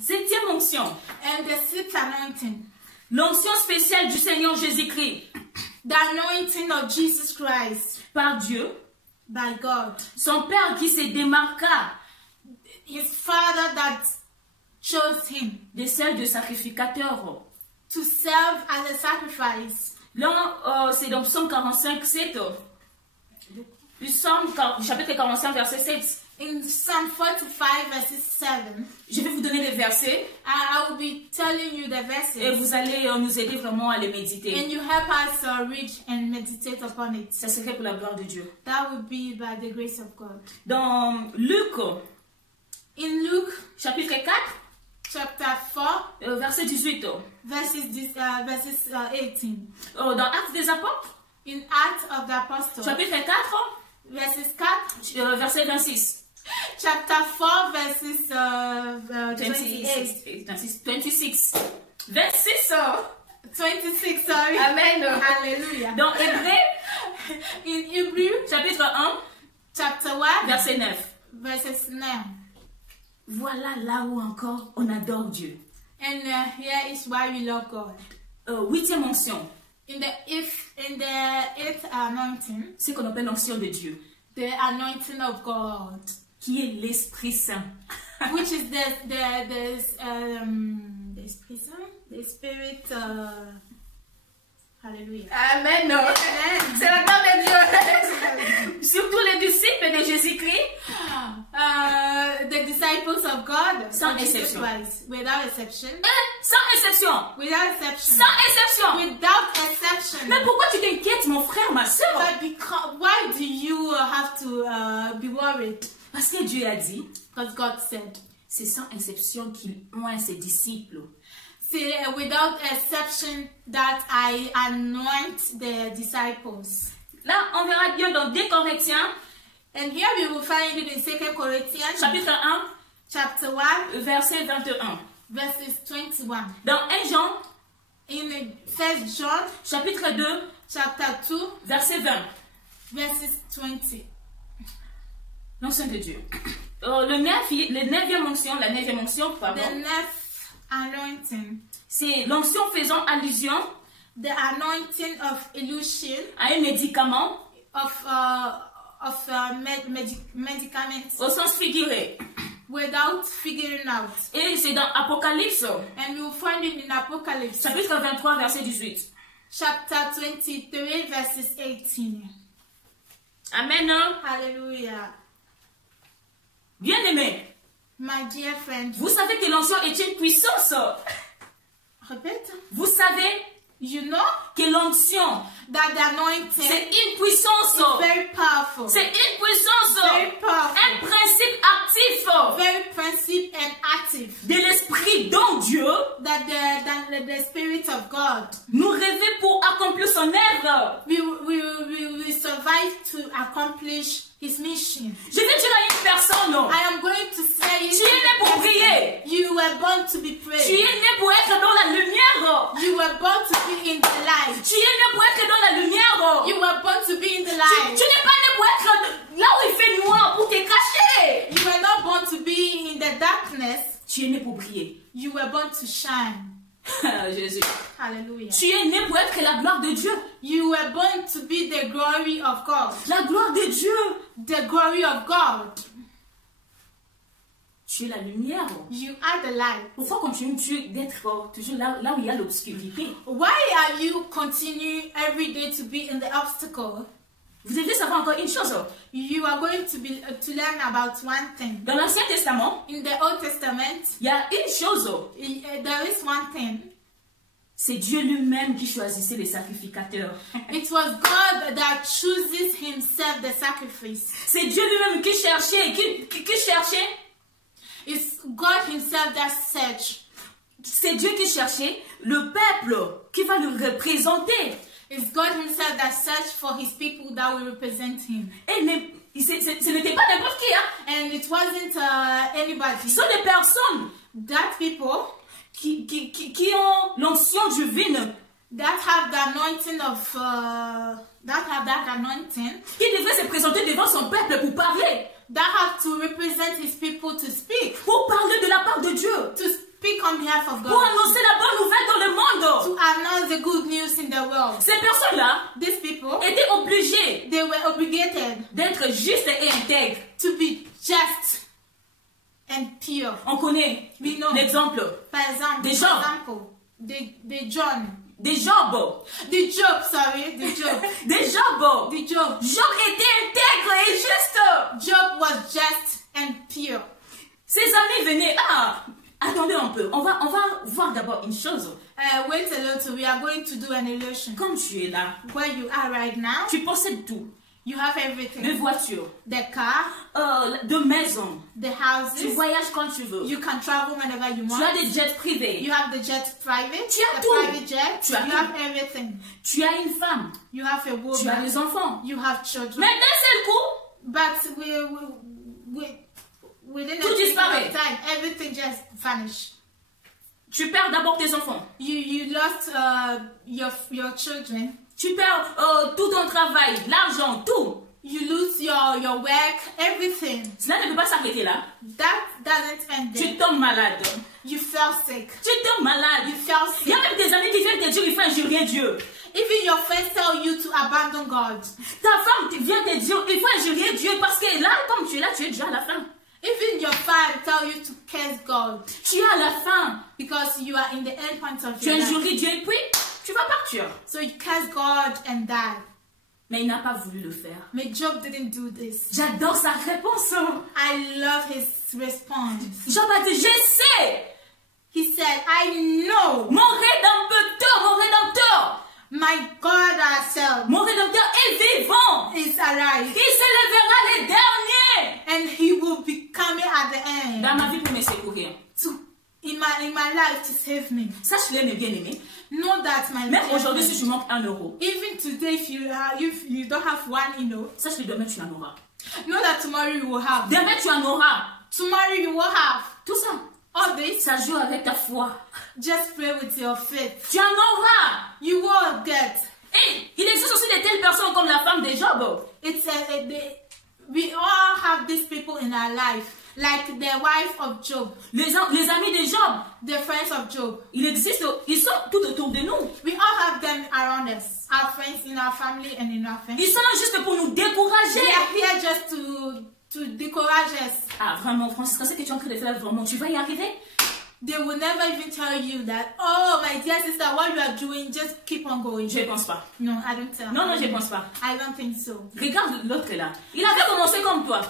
Septième onction. And the sixth anointing. L'onction spéciale du Seigneur Jésus-Christ. The anointing of Jesus Christ. Par Dieu. By God. Son Père qui se démarqua. His Father that chose him. De celle de sacrificateur. To serve as a sacrifice. Là, c'est dans Psaume 45, 7. Psaume chapitre 45, verset 7. In Psalm 45, verset 7. Je vais vous donner des versets. I will be telling you the verses. Et vous allez nous aider vraiment à les méditer. And you help us read and meditate upon it. Ça serait pour la gloire de Dieu. That will be by the grace of God. Dans Luc. In Luke, chapitre 4. Chapter 4. Verset 18. Verses 18. Dans Actes des Apôtres. In Acts of the Apostles. Chapitre 4. Verses 4. Verset 26. Chapter 4, verses 28. 26. 26. 26, sorry. Amen. Hallelujah. Dans Hébreux. In Hebrew. Chapitre 1. Chapter 1. Verset 9. Verses 9. Voilà là où encore on adore Dieu. And here is why we love God. Huitième onction. In the eighth anointing, c'est ce qu'on appelle l'onction de Dieu. The anointing of God. Qui est l'Esprit Saint. Which is the Esprit Saint? The Spirit. Hallelujah. Amen. C'est la gloire de Dieu. Surtout les disciples de Jésus-Christ. The disciples of God. Sans exception. Without exception. Sans exception. Without exception. Sans exception. Without exception. Mais pourquoi tu t'inquiètes, mon frère, ma soeur? Why do you have to be worried? Parce que Dieu a dit. Because God said. C'est sans exception qu'il oint ses disciples. Say, without exception that I anoint the disciples. Là, on verra bien dans 2 Corinthiens. And here we will find it in 2 Corinthians. Chapitre 1. Chapter 1. Verset 21. Verses 21. Dans 1 Jean. In 1 John. Chapitre 2. Chapter 2. Verset 20. Verses 20. L'onction de Dieu. La 9e onction, pardon. The next anointing. C'est l'onction faisant allusion. The anointing of illusion. À un médicament. Of medicaments. Au sens figuré. Without figuring out. Et c'est dans Apocalypse. And you find it in Apocalypse. Chapitre 23, verset 18. Chapter 23, verses 18. Amen. Hallelujah. Bien-aimé. My dear friend. Vous savez que l'onction est une puissance. Répète. Vous savez. You know que l'onction, that the anointing, c'est une puissance, very powerful. C'est une puissance, very powerful. Un principe actif, very principe and active, de l'esprit dont Dieu, that the Spirit of God, nous rêvait pour accomplir son œuvre. We survive to accomplish His mission. Je vais dire à une personne, I am going to say, tu es né pour prier. You were born to be prayed. Tu es né pour être dans la lumière. You were born to be in the light. Tu es né pour être dans la lumière. You were born to be in the light. Tu n'es pas né pour être là où il fait noir pour te cacher. You were not born to be in the darkness. Tu es né pour prier. You were born to shine. Jésus. Hallelujah. Tu es né pour être la gloire de Dieu. You were born to be the glory of God. La gloire de Dieu. The glory of God. Tu es la lumière. You are the light. Pourquoi continues-tu d'être toujours là où il y a l'obscurité? Why are you continuing every day to be in the obstacle? Vous devez savoir encore une chose. You are going to learn about one thing. Dans l'Ancien Testament, in the Old Testament, il y a une chose. There is one thing. C'est Dieu lui-même qui choisissait les sacrificateurs. It was God that chooses himself the sacrifice. C'est Dieu lui-même qui cherchait, qui cherchait. It's God himself that searched. C'est Dieu qui cherchait le peuple qui va le représenter. It's God himself that searched for his people that will represent him. Et ce n'était pas n'importe qui, hein? And it wasn't anybody. Ce sont des personnes. That people qui ont l'onction divine. That have the anointing of qui devait se présenter devant son peuple pour parler. That have to represent his people to speak. Pour parler de la part de Dieu. behalf of pour God. annoncer la bonne nouvelle dans le monde. To announce the good news in the world. Ces personnes-là These people, étaient obligées they were obligated d'être justes et intègres. to be just and pure. On connaît We know. l'exemple For example, Des Job. the John, des Job. the Job, sorry, the Job, Des Job. the Job. Job était intègre et juste. Job was just and pure. Ses amis venaient. Ah, attendez un peu. On va voir d'abord une chose. Wait a little, we are going to do an illusion. Comme tu es là, Where you are right now, tu possèdes tout. you have De everything. voitures, The car, de maisons. the Tu houses, voyages quand tu veux. you can travel whenever you Tu as want. des jets privés. You have the jet private, Tu as the tout. private jet, Tu as you tout. have everything. Tu as une femme. You have a Tu as woman, des enfants. you have children. Mais d'un seul coup, But within a Tout period disparaît. of time, everything just vanished. tu perds d'abord tes enfants. You lost your children. Tu perds tout ton travail, l'argent, tout. You lose your work, everything. Cela ne peut pas s'arrêter là. That doesn't end Tu there. tombes malade. You fell sick. Tu tombes malade. You fell Il y a sick. même des amis qui viennent te dire il faut injurier Dieu. Even your friends tell you to abandon God. Ta femme vient te dire il faut injurier Dieu parce que là, comme tu es là, tu es déjà à la fin. Even your father tell you to curse God Tu es à la fin. because you are in the end point of Tu your life. injuries Dieu et puis tu vas partir. So you curse God and die. Mais il n'a pas voulu le faire. But Job didn't do this. J'adore sa réponse. I love his response. Job a dit, je sais, He said, I know mon rédempteur, my God ourselves mon rédempteur est vivant. is alive Il s'élèvera les derniers. and he will be coming at the end Dans ma vie pour me secourir. in my life to save me. Sache-le, mes bien-aimés. Know that, my Même aujourd'hui, children. si tu manques 1 euro, Even today, if you don't have one, sache que demain tu en auras. know that tomorrow you will have. Demain tu en auras. Tomorrow you will have. Tout ça, All this, ça joue avec ta foi. just pray with your faith. Tu en auras. You will get. Et il existe aussi de telles personnes comme la femme de Job. We all have these people in our life, like the wife of Job, Les amis de Job, the friends of Job. ils existent, ils sont tout autour de nous. We all have them around us, our friends in our family and in our friends. Ils sont là juste pour nous décourager. They are here just to discourage us. Ah, vraiment, Francisca, ce que tu es en train de faire, vraiment, tu vas y arriver? They will never even tell you that, oh, my dear sister, what you are doing, just keep on going. Je ne pense pas. No, I don't tell. Non, non, je ne pense pas. I don't think so. Regarde l'autre là. Il avait commencé comme toi.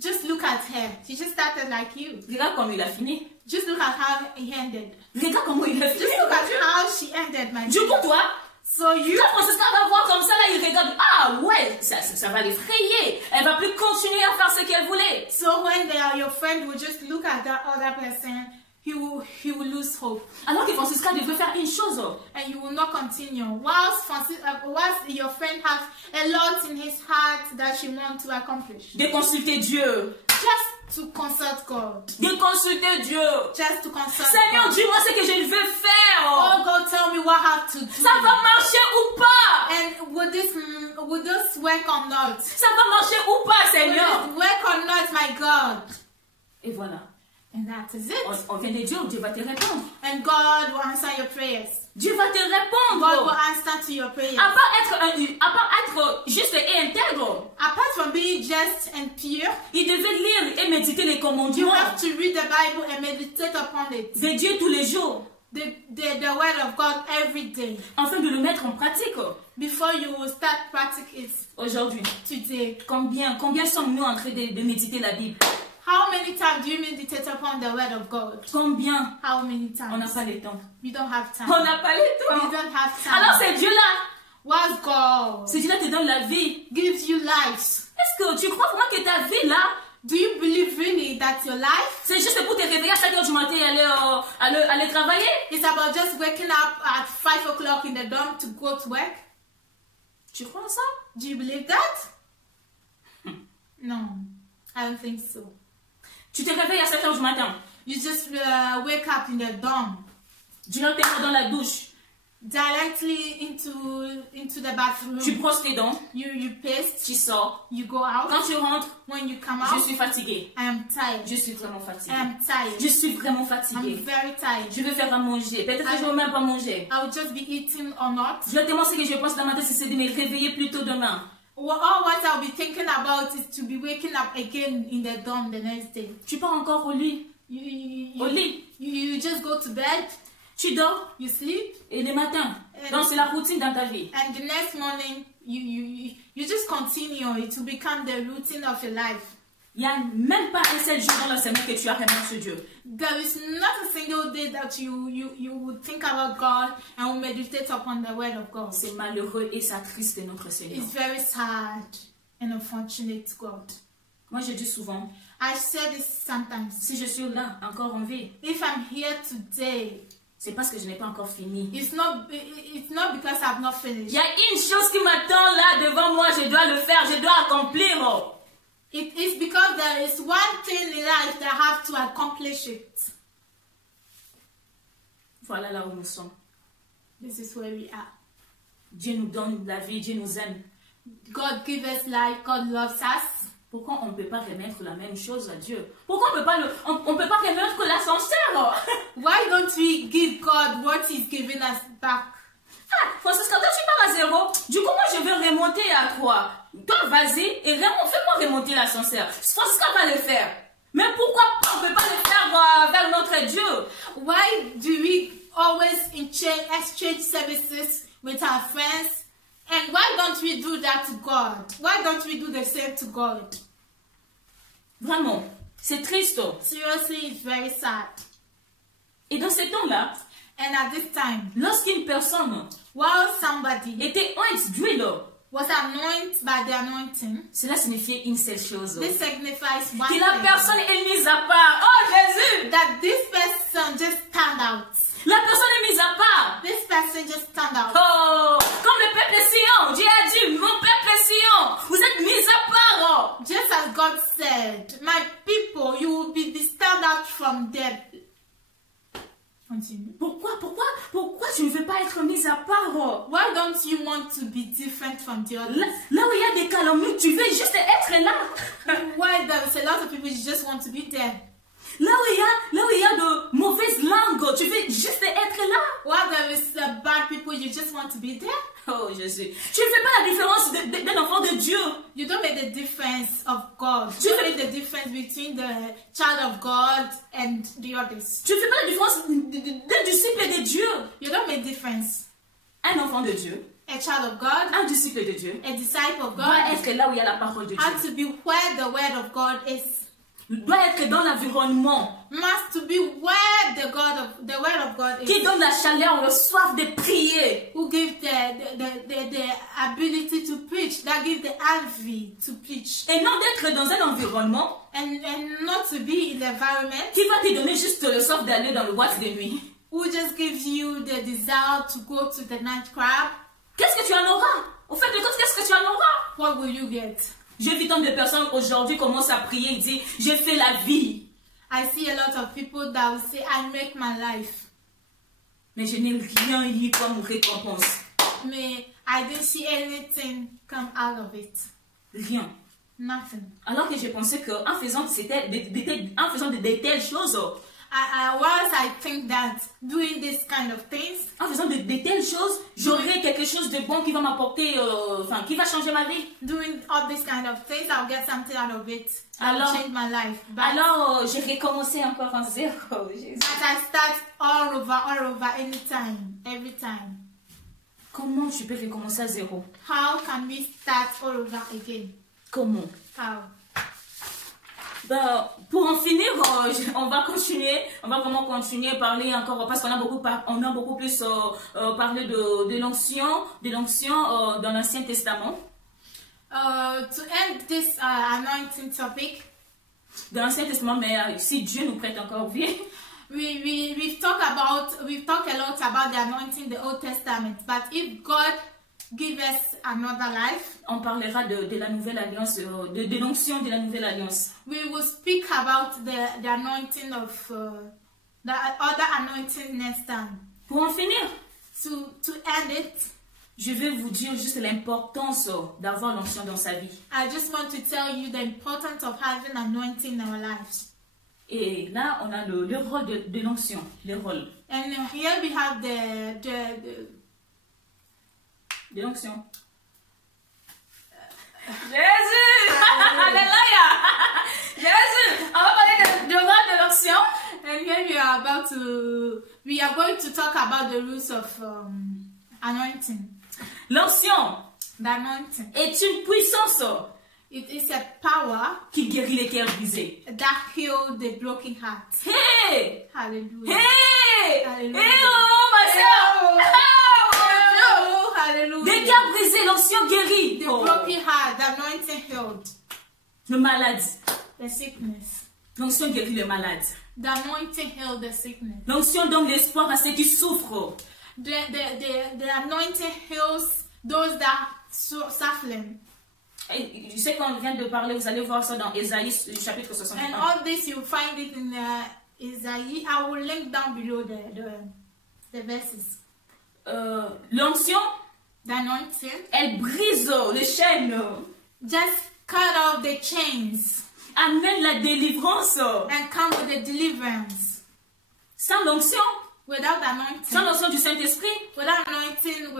Just look at her. She just started like you. Regarde comment il a fini. Just look at how he ended. Regarde comment il a fini. Just look at how she ended, my Du dear. coup, toi, So you, quand Francisca va voir comme ça, là, il regarde. Ah ouais, ça va l'effrayer. Elle va plus continuer à faire ce qu'elle voulait. so when your friend will just look at that other person, he will lose hope. Alors que Francisca devrait faire une chose. And you will not continue. Whilst your friend has a lot in his heart that she wants to accomplish. De consulter Dieu. Just to consult God. De consulter Dieu. Just to consult Seigneur, God. dis-moi ce que je veux faire. Oh God, tell me what I have to do. Ça va marcher ou pas? And would this work or not? Ça va marcher ou pas, Would Seigneur? it work or not, my God? Et voilà. And that is it. On vient de dire, Dieu va te répondre. And God will answer your prayers. Dieu va te God will répondre. answer to your prayers. À part être juste et intègre, Apart from being just and pure, il devait lire et méditer les you commandements have to read the Bible and meditate upon it. de Dieu tous les jours, The word of God every day. afin de le mettre en pratique. Before you will start practicing it Aujourd'hui, today. combien sommes-nous en train de méditer la Bible? How many times do you meditate upon the word of God? Combien? How many On n'a times? pas le temps. You don't have time. On n'a pas le You temps. don't have time. Alors c'est Dieu là. What's God C'est Dieu là qui te donne la vie. gives you life. Est-ce que tu crois vraiment que ta vie là, Do you believe really that your life c'est juste pour te réveiller à 5 h du matin et aller travailler? is about just waking up at 5 o'clock in the dawn to go to work? Tu crois en ça? Do you believe that? No, I don't think so. Tu te réveilles à 5 h du matin. You just wake up in the dawn. Tu rentres dans la douche. directly into the bathroom. Tu brosses tes dents, You paste. tu sors. You go out. Quand tu rentres, When you come je out, suis fatiguée. I am tired. Je suis vraiment fatiguée. I am tired. Je suis vraiment I'm fatiguée. very tired. Je vais faire à manger. Peut-être que je ne vais même pas manger. I will just be eating or not. Je tellement ce que je pense dans ma tête, c'est de me réveiller plus tôt demain. All what I'll be thinking about is to be waking up again in the dawn the next day. Tu pars encore au lit. Au lit. You just go to bed, Tu dors. you sleep, Et le matin. Donc c'est la routine dans ta vie. and the next morning you just continue. It will become the routine of your life. Il n'y a même pas un seul jour dans la semaine que tu as vraiment ce Dieu. There is not a single day that you would think about God and will meditate upon the word of God. C'est malheureux et ça triste notre Seigneur. It's very sad and unfortunate, God. Moi je dis souvent, I say this sometimes. si je suis là encore en vie, If I'm here today, c'est parce que je n'ai pas encore fini. it's not because I've not Il finished. y a une chose qui m'attend là devant moi, je dois le faire, je dois accomplir. It is because there is one thing in life that I have to accomplish it. Voilà là où nous sommes. This is where we are. Dieu nous donne la vie, Dieu nous aime. God gives us life. God loves us. Pourquoi on ne peut pas remettre la même chose à Dieu? Pourquoi on ne peut pas remettre l'ascenseur? Why don't we give God what He's giving us back? Ah, Francisca, toi tu pars à 0. Du coup, moi je veux remonter à 3. Toi, vas-y et fais-moi remonter l'ascenseur. Francisca va le faire. Mais pourquoi on ne peut pas le faire vers notre Dieu? Why do we always exchange services with our friends? And why don't we do that to God? Why don't we do the same to God? Vraiment, c'est triste. Seriously, it's very sad. Et dans ces temps-là, And at this time, lorsqu'une personne while somebody était ointe d'huile, was anointed by the anointing, cela signifiait une seule chose. this signifies one Que la thing, personne est mise à part. Oh Jésus! that this person just stand out. La personne est mise à part. This person just stand out. Oh, comme le peuple Sion, Dieu a dit, mon peuple Sion, vous êtes mis à part. Just as God said, my people, you will be the stand out from them. Continue. Pourquoi tu ne veux pas être mise à part? Why don't you want to be different from the others? Là où il y a des calomnies, tu veux juste être là. Why there is a lot of people you just want to be there? Là où il y a de mauvaises langues, tu veux juste être là. While there is bad people, you just want to be there? Oh Jésus, tu ne fais pas la différence d'un enfant de Dieu. You don't make the difference of God. Tu You fais- make the difference between the child of God and the others. Tu ne fais pas la différence d'un disciple de Dieu. You don't make difference. Un enfant de Dieu, A child of God, un disciple de Dieu, a disciple of doit God, être là où il y a la parole de Dieu. has to be where the word of God is. Doit être dans l'environnement Must to be where the word of God qui is. donne la chaleur, le soif de prier. Who give the ability to preach, that give the envy to preach. Et non d'être dans un environnement And not to be in the environment qui va te donner juste le soif d'aller dans le boîte de nuit. who just gives you the desire to go to the night club. Qu'est-ce que tu en auras? Au fait de compte, qu'est-ce que tu en auras? What will you get? J'ai vu tant de personnes aujourd'hui commencent à prier et dire, je fais la vie. I see a lot of people that will say, I make my life. Mais je n'ai rien eu comme récompense. Me, I didn't see anything come out of it. Rien. Nothing. Alors que je pensais qu'en faisant de telles choses, Whilst I think that doing this kind of things, en faisant de telles choses, j'aurai quelque chose de bon qui va m'apporter, qui va changer ma vie. doing all these kind of things, I'll get something out of it. I'll Alors- change my life. But Alors, j'ai recommencé encore en zéro. Jésus. as I start all over, anytime, every time. Comment tu peux recommencer à zéro? How can we start all over again? Comment? How? Ben, pour en finir, on va vraiment continuer à parler encore parce qu'on a beaucoup plus parlé de l'onction dans l'Ancien Testament. To end this anointing topic, Dans l'Ancien Testament, mais si Dieu nous prête encore vie, we've talked a lot about the anointing in the Old Testament, but if God give us another life, on parlera de la nouvelle alliance, de l'onction de la nouvelle alliance. we will speak about the anointing of the other anointing next time. Pour en finir, to end it, je vais vous dire juste l'importance d'avoir l'onction dans sa vie. I just want to tell you the importance of having anointing in our lives. Et là, on a le rôle de l'onction, le rôle And here we have de l'onction. Jésus! Alléluia! Jésus! On va parler du rôle de l'onction. And here we are going to talk about the rules of anointing. L'onction The anointing. est une puissance It is a power qui guérit les cœurs brisés. that heals the broken heart. Hey! Hallelujah. Hey! Alléluia. Hey, oh, ma soeur! Oh, hallelujah. Des cœurs brisés, l'onction guérit. The Oh. broken heart, the anointing healed Le malade. the sickness. L'onction guérit le malade. The anointing healed the sickness. L'onction donne l'espoir à ceux qui souffrent. The anointing heals those that suffering. Et je sais qu'on vient de parler, vous allez voir ça dans Ésaïe chapitre And 61. all this you find it in Isaiah. I will link down below the verses. L'onction, The anointing elle brise les chaînes, just cut off the chains amène la délivrance. and come with the deliverance. Sans l'onction, Without the anointing, sans l'onction du Saint-Esprit, without anointing,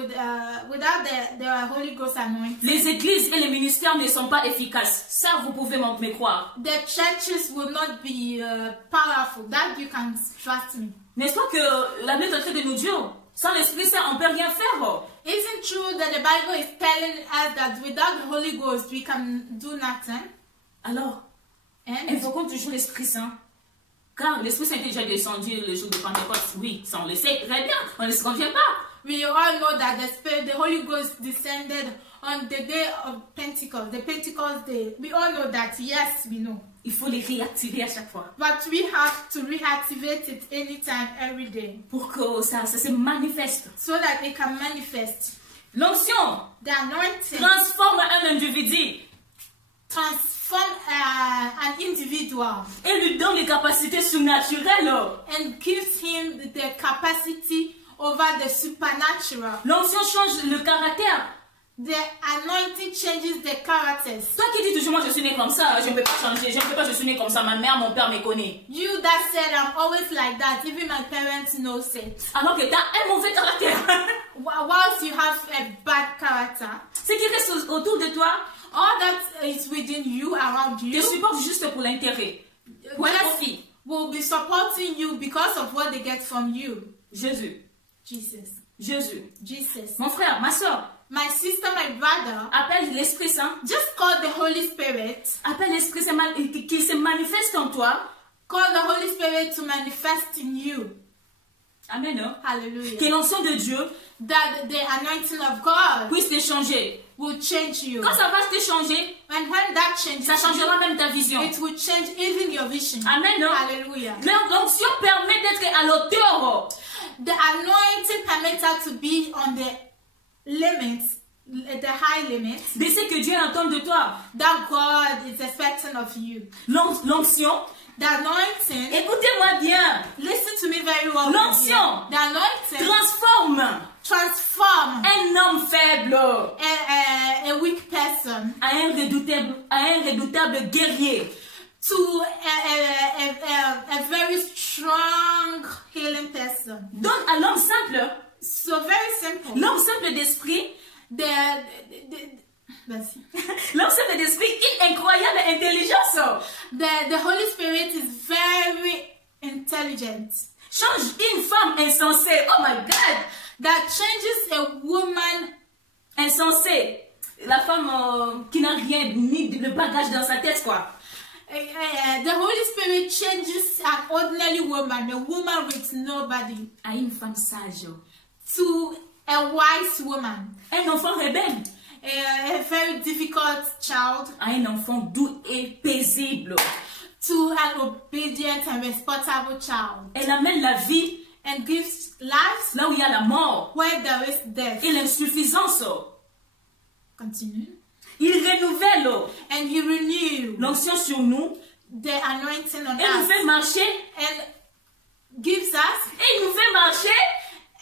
without the Holy Ghost anointing, les églises et les ministères ne sont pas efficaces. Ça, vous pouvez me croire. the churches will not be powerful. That you can trust me. N'est-ce pas que la Bible est en train de nous dire, sans l'Esprit Saint, on ne peut rien faire. Isn't true that the Bible is telling us that without the Holy Ghost we can do nothing? Alors, And invoquons toujours l'Esprit Saint. Car l'Esprit Saint est déjà descendu le jour de Pentecôte. Oui, ça on le sait très bien. On ne se convient pas. we all know that the Holy Ghost descended on the day of Pentecost, the Pentecost day. We all know that. Yes, we know. Il faut les réactiver à chaque fois. But we have to reactivate it anytime, every day, Pour que ça se manifeste. so that it can manifest. L'onction The anointing transforme un individu transform an individual et lui donne les capacités surnaturelles. and gives him the capacity over the supernatural. L'onction change le caractère. The anointing changes the characters. Toi qui dis toujours, moi je suis né comme ça, je ne peux pas changer, je ne peux pas, je suis né comme ça, ma mère, mon père me connaît. You that said I'm always like that, even my parents know it. Alors que tu as un mauvais caractère. Whilst you have a bad character, Ce qui reste autour de toi all that is within you, around te you, supporte juste pour l'intérêt, pour un just profit. will be supporting you because of what they get from you. Jésus, Jesus. Jésus. Jesus. Mon frère, ma soeur, My sister, my brother, appelle l'Esprit Saint. just call the Holy Spirit. Appelle l'Esprit Saint qu'il se manifeste en toi. Call the Holy Spirit to manifest in you. Amen. Hein? Hallelujah. Que l'onction de Dieu That the anointing of God puisse te changer. will change you. Quand ça va te changer, And when that changes, ça changera même ta vision. it will change even your vision. Amen. Hein? Hallelujah. L'onction permet d'être à l'auteur The anointing permits us to be on the limits, the high limits, de ce que Dieu entend de toi. that God is expecting of you. L'onction, The anointing, écoutez-moi bien, listen to me very well. L'onction The anointing transforme transform un homme faible a weak person à un redoutable guerrier. to a very strong healing person. Donne à l'homme simple, So very simple. l'homme simple d'esprit, Merci. l'homme simple d'esprit, une incroyable intelligence. The Holy Spirit is very intelligent. Change une femme insensée, oh my God, That changes a woman. insensée. La femme qui n'a rien, ni le bagage dans sa tête, quoi. The Holy Spirit changes an ordinary woman, a woman with nobody, À une femme sage. to a wise woman, Un enfant rebelle. a very difficult child, À un enfant doux et paisible. to an obedient and responsible child, Elle amène la vie and gives life là où il y a la mort where there is death. et l'insuffisance. Continue. Il renouvelle And He renew l'onction sur nous the anointing on et nous us fait marcher. and gives us Et il nous fait marcher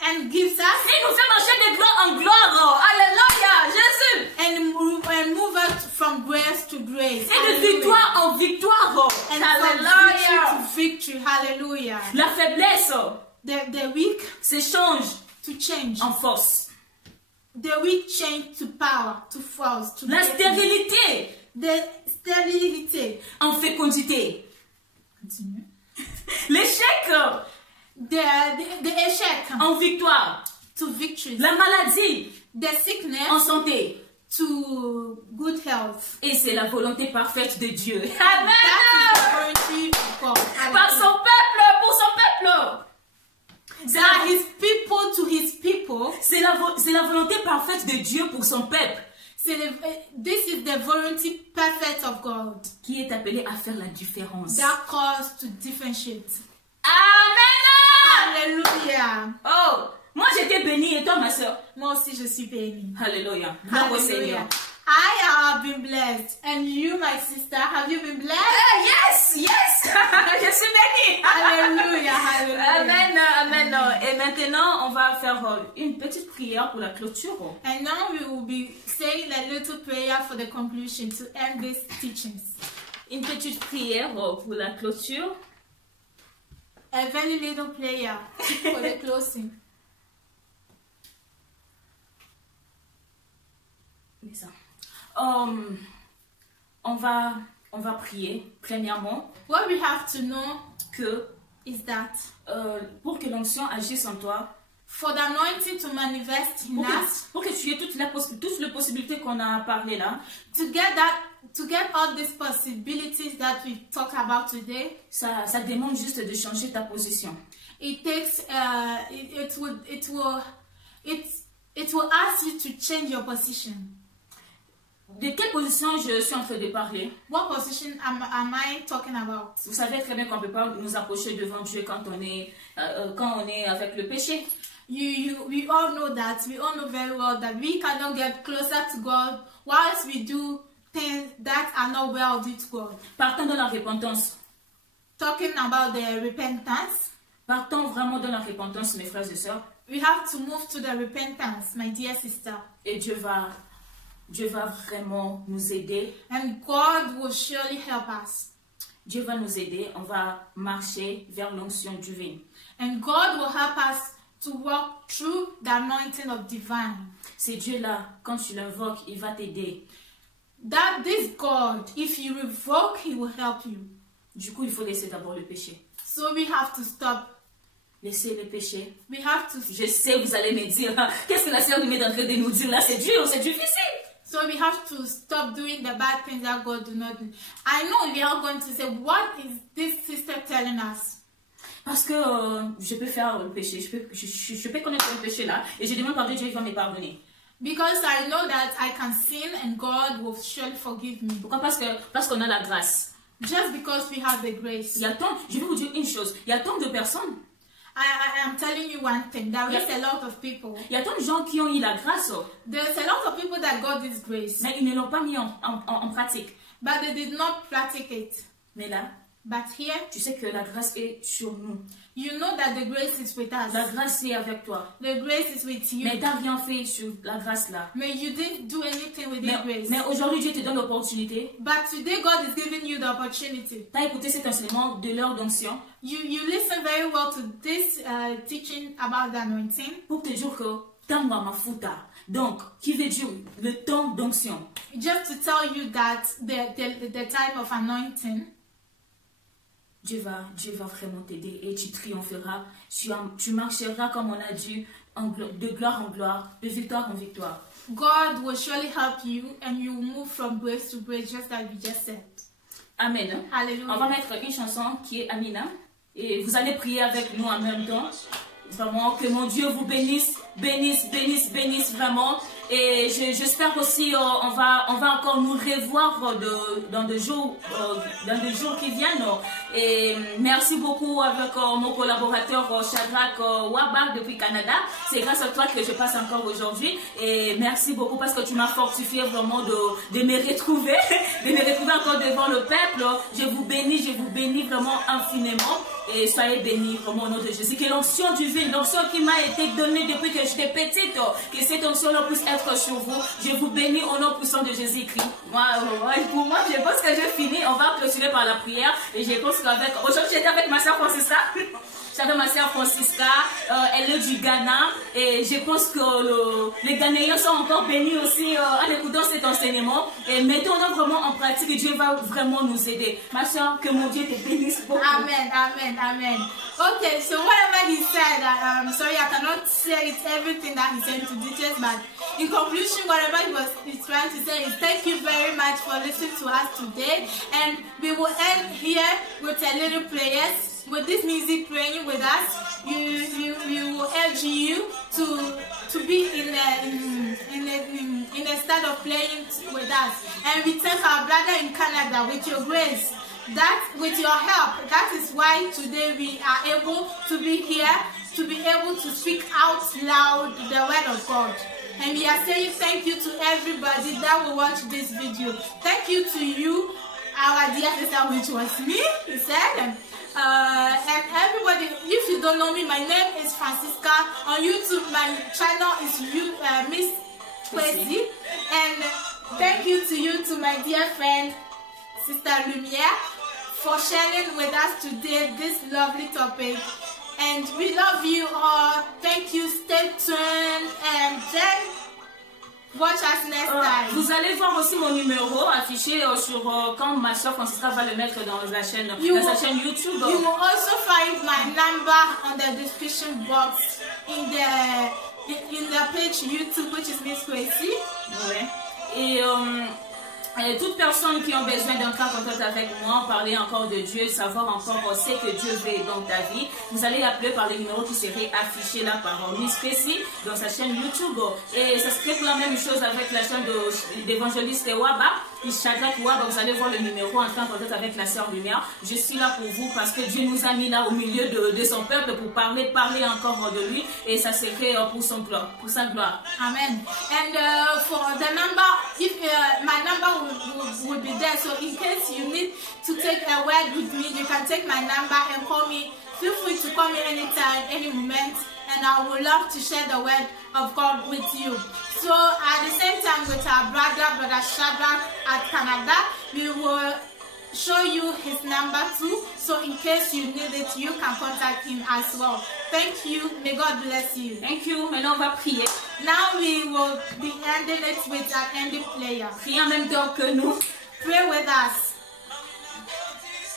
and gives us Il nous fait marcher de gloire en gloire. Alléluia, Jésus. and move us from grace to grace. Et de Hallelujah. victoire en victoire. And from Alléluia. victory to victory. Hallelujah. La faiblesse The weak s'échange to change. en force. The weak change to power, to force, to La greatness. stérilité The sterility. en fécondité. Continue. L'échec The échec en victoire. to victory. La maladie The sickness en santé. to good health. Et c'est la volonté parfaite de Dieu. That is Amen. the authority of God. Par son peuple, pour son peuple. C'est That la, his people to his people. c'est la volonté parfaite de Dieu pour son peuple This is the volunteer perfect of God qui est appelé à faire la différence. that calls to differentiate. Amen. Hallelujah. Oh, moi j'étais bénie et toi ma soeur. Moi aussi je suis bénie. Alléluia. Gloire au Seigneur. Hallelujah. I have been blessed. And you, my sister, have you been blessed? Yes, yes. Je suis bénie. Hallelujah. Hallelujah. Amen, amen. Et maintenant, on va faire une petite prière pour la clôture. And now we will be saying a little prayer for the conclusion to end these teachings. Une petite prière pour la clôture. A very little prayer for the closing. Ça. On va prier, premièrement, What we have to know que is that pour que l'onction agisse en toi, for the anointing to manifest in us, pour que tu aies toutes les possibilités qu'on a parlé là, to get all these possibilities that we talk about today, ça demande juste de changer ta position. it takes it will ask you to change your position. De quelle position je suis en train de parler? What position am I talking about? Vous savez très bien qu'on ne peut pas nous approcher devant Dieu quand on est avec le péché. We all know that. We all know very well that we cannot get closer to God whilst we do things that are not worthy to God. Partons dans la repentance. Talking about the repentance, Partons vraiment dans la repentance, mes frères et sœurs. we have to move to the repentance, my dear sister. Et Dieu va vraiment nous aider. And God will surely help us. Dieu va nous aider. On va marcher vers l'onction divine. And God will help us to walk through the anointing of divine. C'est Dieu-là, quand tu l'invoques, il va t'aider. That this God, if you revoke, He will help you. Du coup, il faut laisser d'abord le péché. So we have to stop. Laissez le péché. We have to. Je sais, vous allez me dire, qu'est-ce que la sœur est en train de nous dire là? C'est dur, c'est difficile. So we have to stop doing the bad things that God do not do. I know we are going to say, what is this sister telling us? Parce que je peux faire le péché, je peux connaître le péché là, et je demande pardon, Dieu va me pardonner. Because I know that I can sin and God will surely forgive me. Pourquoi? Parce qu'on a la grâce. Just because we have the grace. Il y a tant, je vais vous dire une chose, il y a tant de personnes, I am telling you one thing. There is a lot of people. il y a tant de gens qui ont eu la grâce, There's a lot of people that got this grace, mais ils ne l'ont pas mis en pratique. but they did not practice it. Mais là, But here, tu sais que la grâce est sur nous. you know that the grace is with us. La grâce est avec toi. The grace is with you. Mais tu n'as rien fait sur la grâce là. But you didn't do anything with the grace. Mais aujourd'hui, Dieu te donne l'opportunité. But today God is giving you the opportunity. Tu as écouté cet enseignement de l'heure d'onction You listen very well to this teaching about the anointing. pour te dire que Tamba Mafuta. Donc, qui veut dire le temps d'onction. Just to tell you that the time of anointing, Dieu va vraiment t'aider et tu triompheras. Tu marcheras comme on a dit, de gloire en gloire, de victoire en victoire. God will surely help you and you will move from grace to grace, just like we just said. Amen. Hallelujah. On va mettre une chanson qui est Amina. Et vous allez prier avec nous en même temps. Vraiment, que mon Dieu vous bénisse, bénisse vraiment. Et j'espère aussi on va encore nous revoir dans des jours qui viennent. Et merci beaucoup avec mon collaborateur Shadrach Wabak depuis Canada. C'est grâce à toi que je passe encore aujourd'hui. Et merci beaucoup parce que tu m'as fortifié vraiment de me retrouver, encore devant le peuple. Je vous bénis vraiment infiniment. et soyez bénis vraiment au nom de Jésus. Que l'onction divine, l'onction qui m'a été donnée depuis que j'étais petite, que cette onction-là puisse être sur vous. Je vous bénis au nom puissant de Jésus-Christ. Pour moi, je pense que j'ai fini. On va clôturer par la prière. Et je pense qu'avec... Aujourd'hui, j'étais avec ma soeur Francisca. J'avais ma soeur Francisca, elle est du Ghana. Et je pense que les Ghanéens sont encore bénis aussi en écoutant cet enseignement. Et mettons-le vraiment en pratique et Dieu va vraiment nous aider. Ma soeur, que mon Dieu te bénisse beaucoup. Amen, amen, amen. Okay, so whatever he said, sorry, I cannot say it's everything that he said to details, but in conclusion, whatever he's trying to say is thank you very much for listening to us today. And we will end here with a little prayers. With this music playing with us, we will urge you to be in a state of playing with us. And we thank our brother in Canada with your grace. That with your help, that is why today we are able to be here, to be able to speak out loud the word of God. And we are saying thank you to everybody that will watch this video. Thank you to you, our dear sister, which was me, he said. And everybody, if you don't know me, my name is Francisca. On YouTube, my channel is Miss Kwesi. And thank you to my dear friend, Sister Lumiere, for sharing with us today this lovely topic. And we love you all. Thank you. Stay tuned and then watch us next time. Vous allez voir aussi mon numéro affiché sur quand ma soeur Francisca va le mettre dans sa chaîne YouTube. You will also find my number on the description box in the page YouTube, which is Miss Kwesi. Ouais. Et toute personne qui a besoin d'entrer en contact avec moi, parler encore de Dieu, savoir encore ce que Dieu veut dans ta vie, vous allez appeler par le numéro qui serait affiché là par Miss Kwesi dans sa chaîne YouTube. Et ça serait pour la même chose avec la chaîne d'évangéliste Waba, Shadrach Waba. Vous allez voir le numéro, entrer en contact avec la sœur Lumière. Je suis là pour vous parce que Dieu nous a mis là au milieu de son peuple pour parler encore de lui. Et ça serait pour sa gloire. Amen. And for the number, if my number will be there, so in case you need to take a word with me, you can take my number and call me. Feel free to call me anytime, any moment, and I would love to share the word of God with you. So at the same time with our brother Shadrach at Canada, we will show you his number too, so in case you need it, you can contact him as well. Thank you. May God bless you. Thank you. Maintenant on va prier. Now we will be ending it with an ending prayer. Priez en même temps que nous. Pray with us.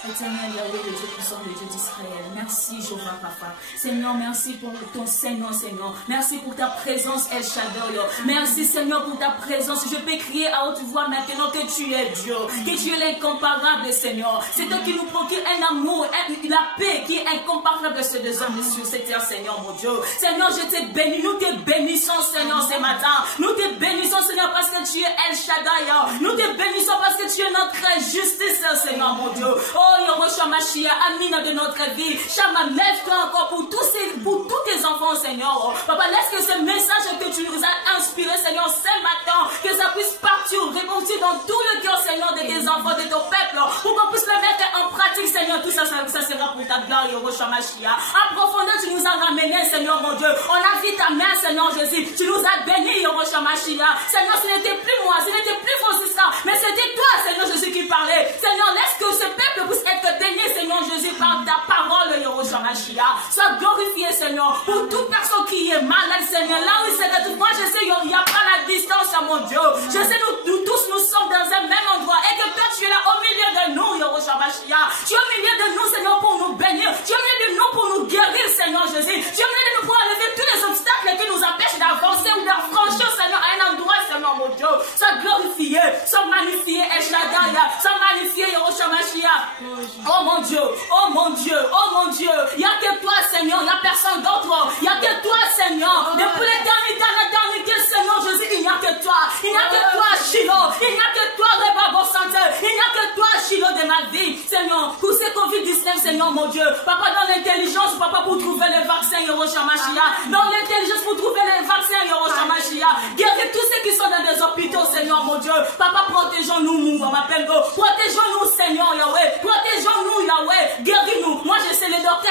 Éternel Yahweh, le Dieu puissant, le Dieu d'Israël. Merci, Jéhovah Papa. Seigneur, merci pour ton Seigneur, Seigneur. Merci pour ta présence, El Shaddai. Merci, Seigneur, pour ta présence. Je peux crier à haute voix maintenant que tu es Dieu, que tu es l'incomparable, Seigneur. C'est toi qui nous procure un amour, la paix qui est incomparable sur deux hommes sur cette terre, Seigneur, mon Dieu. Seigneur, je te bénis. Nous te bénissons, Seigneur, ce matin. Nous te bénissons, Seigneur, parce que tu es El Shaddai. Nous te bénissons parce que tu es notre justice, Seigneur, mon Dieu. Oh, Yoroshua Mashiach, Amina de notre vie. Chama, lève-toi encore pour tous tes enfants, Seigneur. Papa, laisse que ce message que tu nous as inspiré, Seigneur, ce matin, que ça puisse partir, répondre dans tout le cœur, Seigneur, de tes enfants, de ton peuple, pour qu'on puisse le mettre en pratique, Seigneur. Tout ça, ça sera pour ta gloire, Yoroshua Mashiach. En profondeur, tu nous as ramenés, Seigneur, mon Dieu. On a vu ta main, Seigneur Jésus. Tu nous as bénis, Yoroshua Mashiach. Seigneur, ce n'était plus moi, ce n'était plus Francisca, mais c'était toi, Seigneur Jésus, qui parlait. Seigneur, laisse que ce peuple puisse être béni, Seigneur Jésus, par ta parole, Yoroshua Mashiach. Sois glorifié, Seigneur, pour toute personne qui est malade, Seigneur. Là où il s'est tout, moi je sais, il n'y a pas la distance, mon Dieu. Je sais, nous tous, nous sommes dans un même endroit et que toi, tu es là au milieu de nous, Yoroshua Mashiach. Tu es au milieu de nous, Seigneur, pour nous bénir. Tu es au milieu de nous pour nous guérir, Seigneur Jésus. Tu es au milieu de nous pour enlever tous les obstacles qui nous empêchent d'avancer ou d'affranchir, Seigneur, à un endroit, Seigneur, mon Dieu. Sois glorifié, sois magnifié, El Shaddai, sois magnifié, Yoroshua Mashiach. Oh mon Dieu, oh mon Dieu, oh mon Dieu. Il n'y a que toi, Seigneur, il n'y a personne d'autre. Il n'y a que toi, Seigneur. Depuis l'éternité à l'éternité, Seigneur Jésus, il n'y a que toi. Il n'y a que toi, Shiloh. Il n'y a que toi, Rebabo Santé. Il n'y a que toi, Shiloh de ma vie. Seigneur, pour ces Covid-19, Seigneur, mon Dieu. Papa, dans l'intelligence, Papa, pour trouver le vaccin, Yoroshua Mashiach. Dans l'intelligence, pour trouver le vaccin, Yoroshua Mashiach. Guéris tous ceux qui sont dans des hôpitaux, Seigneur, mon Dieu. Papa, protégeons-nous, Protégeons-nous, Seigneur, Yahweh. Protégeons-nous, Yahweh. Guéris-nous. Moi, je sais, les docteurs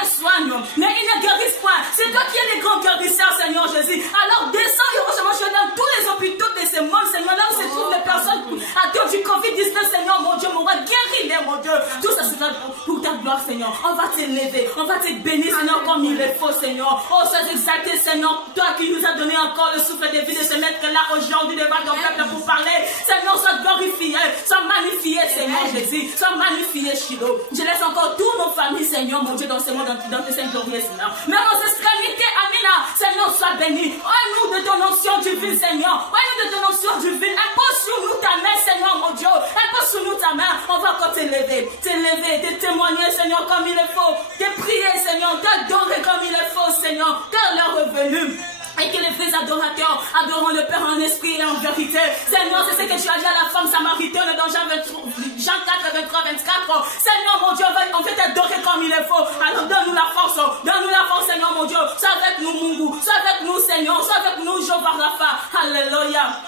gloire, Seigneur. On va t'élever, on va te bénir, Seigneur, comme il le faut, Seigneur. Oh, sois exalté, Seigneur, toi qui nous as donné encore le souffle de vie de se mettre là aujourd'hui devant ton peuple pour parler. Seigneur, sois glorifié, sois magnifié, Seigneur Jésus, sois magnifié, Shiloh. Je laisse encore toutes nos familles, Seigneur, mon Dieu, dans ce monde, dans tes saints glorieux, Seigneur. Même aux extrémités, Amina, Seigneur, sois béni. Oh, nous de ton onction divine, Seigneur. Oh, nous de ton onction divine. Impose sur nous ta main, Seigneur, mon Dieu. Impose sur nous ta main. On va encore t'élever, te témoigner, Seigneur, comme il le faut. Te prier, Seigneur, t'adorer comme il le faut, Seigneur. Car l'heure est venue. Et que les vrais adorateurs adorent le Père en esprit et en vérité. Seigneur, c'est ce que tu as dit à la femme samaritaine dans Jean 4, 23, 24. Seigneur, mon Dieu, on veut t'adorer comme il le faut. Alors donne-nous la force, Seigneur, mon Dieu. Sois avec nous, Mungu. Sois avec nous, Seigneur. Sois avec nous, Jéhovah Rapha. Alléluia.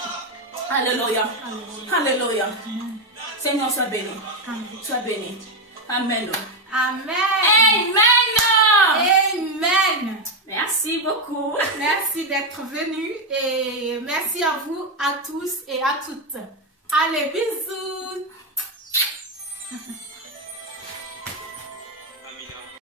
Alléluia. Alléluia. Seigneur, sois béni. Sois béni. Amen. Amen. Amen. Amen. Merci beaucoup. Merci d'être venu et merci à vous, à tous et à toutes. Allez, bisous.